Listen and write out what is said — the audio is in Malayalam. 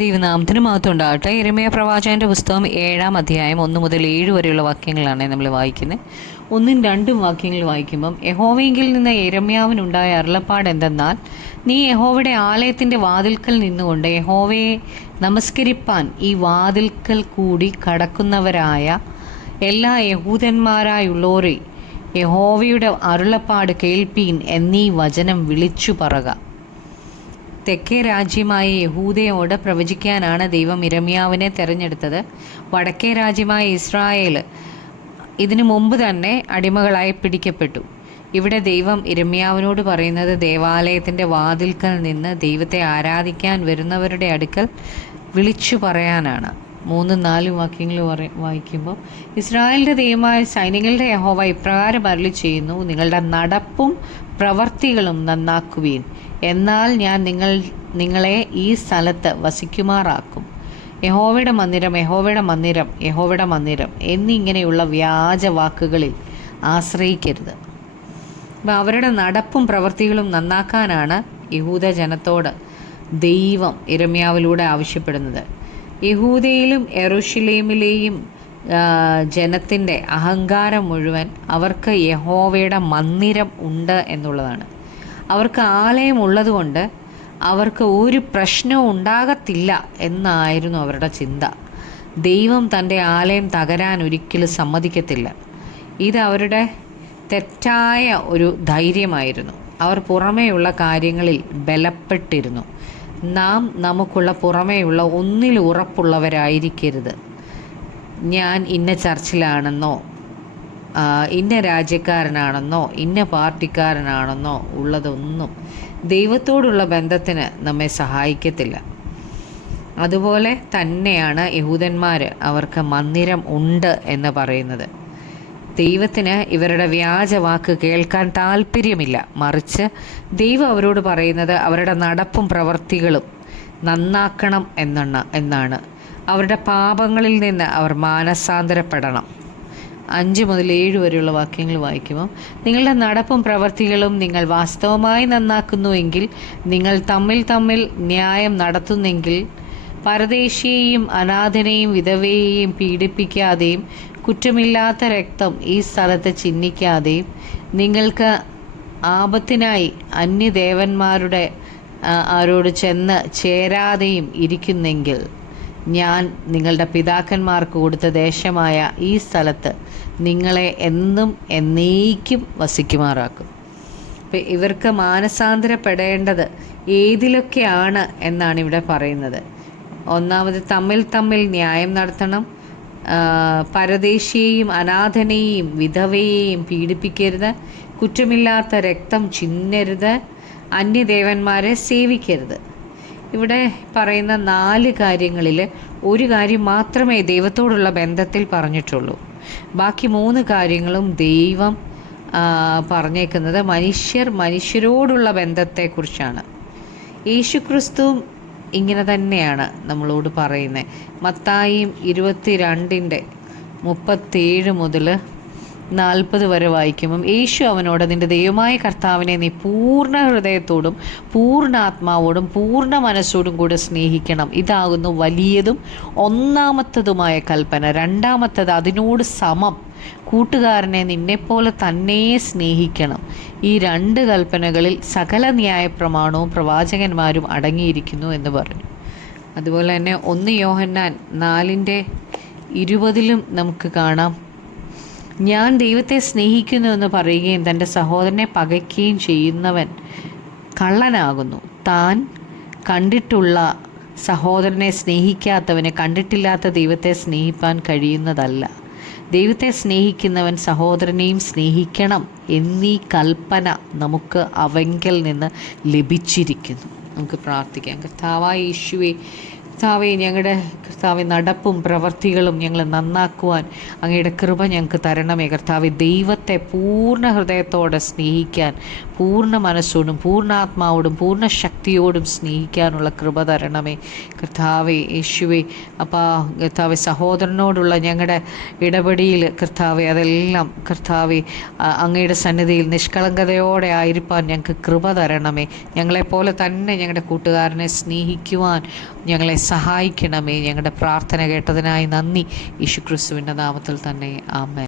ദൈവനാമത്തിന് മഹത്വം ഉണ്ടാകട്ടെ. യിരെമ്യാ പ്രവാചകന്റെ പുസ്തകം 7-ാം അധ്യായം 1 മുതൽ 7 വരെയുള്ള വാക്യങ്ങളാണ് നമ്മൾ വായിക്കുന്നത്. 1ഉം 2ഉം വാക്യങ്ങൾ വായിക്കുമ്പം, യഹോവയെങ്കിൽ നിന്ന് യിരെമ്യാവിനുണ്ടായ അരുളപ്പാട് എന്തെന്നാൽ, നീ യഹോവയുടെ ആലയത്തിൻ്റെ വാതിൽക്കൽ നിന്നുകൊണ്ട് യഹോവയെ നമസ്കരിപ്പാൻ ഈ വാതിൽക്കൽ കൂടി കടക്കുന്നവരായ എല്ലാ യഹൂദന്മാരായുള്ളോരെ, യഹോവയുടെ അരുളപ്പാട് കേൾപ്പീൻ എന്നീ വചനം വിളിച്ചു പറക. തെക്കേ രാജ്യമായ യഹൂദയോട് പ്രവചിക്കാനാണ് ദൈവം യിരെമ്യാവിനെ തിരഞ്ഞെടുത്തത്. വടക്കേ രാജ്യമായ ഇസ്രായേൽ ഇതിനു മുമ്പ് തന്നെ അടിമകളായി പിടിക്കപ്പെട്ടു. ഇവിടെ ദൈവം യിരെമ്യാവിനോട് പറയുന്നത്, ദേവാലയത്തിൻ്റെ വാതിൽക്കൽ നിന്ന് ദൈവത്തെ ആരാധിക്കാൻ വരുന്നവരുടെ അടുക്കൽ വിളിച്ചു പറയാനാണ്. 3-4 വാക്യങ്ങൾ വായിക്കുമ്പോൾ, ഇസ്രായേലിൻ്റെ ദൈവമായ സൈന്യങ്ങളുടെ യഹോവ ഇപ്രകാരം അരുളി ചെയ്യുന്നു, നിങ്ങളുടെ നടപ്പും പ്രവർത്തികളും നന്നാക്കുവീൻ, എന്നാൽ ഞാൻ നിങ്ങളെ ഈ സ്ഥലത്ത് വസിക്കുമാറാക്കും. യഹോവയുടെ മന്ദിരം, യഹോവയുടെ മന്ദിരം, യഹോവയുടെ മന്ദിരം എന്നിങ്ങനെയുള്ള വ്യാജ വാക്കുകളിൽ ആശ്രയിക്കരുത്. അപ്പം അവരുടെ നടപ്പും പ്രവൃത്തികളും നന്നാക്കാനാണ് യഹൂദ ജനത്തോട് ദൈവം യിരെമ്യാവിലൂടെ ആവശ്യപ്പെടുന്നത്. യഹൂദയിലും യെരൂശലേമിലെയും ജനത്തിൻ്റെ അഹങ്കാരം മുഴുവൻ അവർക്ക് യഹോവയുടെ മന്ദിരം ഉണ്ട് എന്നുള്ളതാണ്. അവർക്ക് ആലയം ഉള്ളതുകൊണ്ട് അവർക്ക് ഒരു പ്രശ്നവും ഉണ്ടാകത്തില്ല എന്നായിരുന്നു അവരുടെ ചിന്ത. ദൈവം തൻ്റെ ആലയം തകരാൻ ഒരിക്കലും സമ്മതിക്കത്തില്ല. ഇത് അവരുടെ തെറ്റായ ഒരു ധൈര്യമായിരുന്നു. അവർ പുറമേയുള്ള കാര്യങ്ങളിൽ ബലപ്പെട്ടിരുന്നു. നാം നമുക്കുള്ള പുറമേയുള്ള ഒന്നിൽ ഉറപ്പുള്ളവരായിരിക്കരുത്. ഞാൻ ഇന്ന ചർച്ചിലാണെന്നോ ഇന്ന രാജ്യക്കാരനാണെന്നോ ഇന്ന പാർട്ടിക്കാരനാണെന്നോ ഉള്ളതൊന്നും ദൈവത്തോടുള്ള ബന്ധത്തിന് നമ്മെ സഹായിക്കത്തില്ല. അതുപോലെ തന്നെയാണ് യഹൂദന്മാർ അവർക്ക് മന്ദിരം ഉണ്ട് എന്ന് പറയുന്നത്. ദൈവത്തിന് ഇവരുടെ വ്യാജവാക്ക് കേൾക്കാൻ താല്പര്യമില്ല. മറിച്ച് ദൈവം അവരോട് പറയുന്നത് അവരുടെ നടപ്പും പ്രവൃത്തികളും നന്നാക്കണം എന്നാണ്. അവരുടെ പാപങ്ങളിൽ നിന്ന് അവർ മാനസാന്തരപ്പെടണം. 5 മുതൽ 7 വരെയുള്ള വാക്യങ്ങൾ വായിക്കുമ്പോൾ, നിങ്ങളുടെ നടപ്പും പ്രവൃത്തികളും നിങ്ങൾ വാസ്തവമായി നന്നാക്കുന്നുവെങ്കിൽ, നിങ്ങൾ തമ്മിൽ ന്യായം നടത്തുന്നെങ്കിൽ, പരദേശിയെയും അനാഥനെയും വിധവയെയും പീഡിപ്പിക്കാതെയും കുറ്റമില്ലാത്ത രക്തം ഈ സ്ഥലത്ത് ചിന്നിക്കാതെയും, നിങ്ങൾക്ക് ആപത്തിനായി അന്യദേവന്മാരുടെ ആരോട് ചെന്ന് ചേരാതെയും ഇരിക്കുന്നെങ്കിൽ, ഞാൻ നിങ്ങളുടെ പിതാക്കന്മാർക്ക് കൊടുത്ത ദേശമായ ഈ സ്ഥലത്ത് നിങ്ങളെ എന്നും എന്നേക്കും വസിക്കുമാറാക്കും. അപ്പം ഇവർക്ക് മാനസാന്തരപ്പെടേണ്ടത് ഏതിലൊക്കെയാണ് എന്നാണ് ഇവിടെ പറയുന്നത്. ഒന്നാമത് തമ്മിൽ ന്യായം നടത്തണം. പരദേശിയെയും അനാഥനെയും വിധവയെയും പീഡിപ്പിക്കരുത്. കുറ്റമില്ലാത്ത രക്തം ചിന്നരുത്. അന്യദേവന്മാരെ സേവിക്കരുത്. ഇവിടെ പറയുന്ന 4 കാര്യങ്ങളിൽ ഒരു കാര്യം മാത്രമേ ദൈവത്തോടുള്ള ബന്ധത്തിൽ പറഞ്ഞിട്ടുള്ളൂ. ബാക്കി 3 കാര്യങ്ങളും ദൈവം പറഞ്ഞേക്കുന്നത് മനുഷ്യരോടുള്ള ബന്ധത്തെക്കുറിച്ചാണ്. യേശുക്രിസ്തുവും ഇങ്ങനെ തന്നെയാണ് നമ്മളോട് പറയുന്നത്. മത്തായി 22:37 മുതൽ 40 വരെ വായിക്കുമ്പം, യേശു അവനോട്, നിന്റെ ദൈവമായ കർത്താവിനെ നീ പൂർണ്ണ ഹൃദയത്തോടും പൂർണ്ണ ആത്മാവോടും പൂർണ്ണ മനസ്സോടും കൂടെ സ്നേഹിക്കണം. ഇതാകുന്നു വലിയതും ഒന്നാമത്തതുമായ കൽപ്പന. രണ്ടാമത്തത് അതിനോട് സമം, കൂട്ടുകാരനെ നിന്നെപ്പോലെ തന്നെ സ്നേഹിക്കണം. ഈ 2 കൽപ്പനകളിൽ സകല ന്യായപ്രമാണവും പ്രവാചകന്മാരും അടങ്ങിയിരിക്കുന്നു എന്ന് പറഞ്ഞു. അതുപോലെ തന്നെ 1 യോഹന്നാൻ 4:20 നമുക്ക് കാണാം, ഞാൻ ദൈവത്തെ സ്നേഹിക്കുന്നുവെന്ന് പറയുകയും തൻ്റെ സഹോദരനെ പകയ്ക്കുകയും ചെയ്യുന്നവൻ കള്ളനാകുന്നു. താൻ കണ്ടിട്ടുള്ള സഹോദരനെ സ്നേഹിക്കാത്തവന് കണ്ടിട്ടില്ലാത്ത ദൈവത്തെ സ്നേഹിപ്പാൻ കഴിയുന്നതല്ല. ദൈവത്തെ സ്നേഹിക്കുന്നവൻ സഹോദരനെയും സ്നേഹിക്കണം എന്നീ കൽപ്പന നമുക്ക് അവങ്കൽ നിന്ന് ലഭിച്ചിരിക്കുന്നു. നമുക്ക് പ്രാർത്ഥിക്കാം. കർത്താവായ യേശുവേ, കർത്താവെ, ഞങ്ങളുടെ കർത്താവെ, നടപ്പും പ്രവർത്തികളും ഞങ്ങൾ നന്നാക്കുവാൻ അങ്ങയുടെ കൃപ ഞങ്ങൾക്ക് തരണമേ. കർത്താവെ, ദൈവത്തെ പൂർണ്ണ ഹൃദയത്തോടെ സ്നേഹിക്കാൻ, പൂർണ്ണ മനസ്സോടും പൂർണ്ണാത്മാവോടും പൂർണ്ണ ശക്തിയോടും സ്നേഹിക്കാനുള്ള കൃപ തരണമേ കർത്താവേ. യേശുവേ അപ്പാ കർത്താവെ, സഹോദരനോടുള്ള ഞങ്ങളുടെ ഇടപെടിയിൽ കർത്താവെ അതെല്ലാം കർത്താവെ അങ്ങയുടെ സന്നിധിയിൽ നിഷ്കളങ്കതയോടെ ആയിരിക്കാൻ ഞങ്ങൾക്ക് കൃപ തരണമേ. ഞങ്ങളെപ്പോലെ തന്നെ ഞങ്ങളുടെ കൂട്ടുകാരനെ സ്നേഹിക്കുവാൻ ഞങ്ങളെ സഹായിക്കണമേ. ഞങ്ങളുടെ പ്രാർത്ഥന കേട്ടതിനായി നന്ദി. യേശുക്രിസ്തുവിൻ്റെ നാമത്തിൽ തന്നെ ആമേൻ.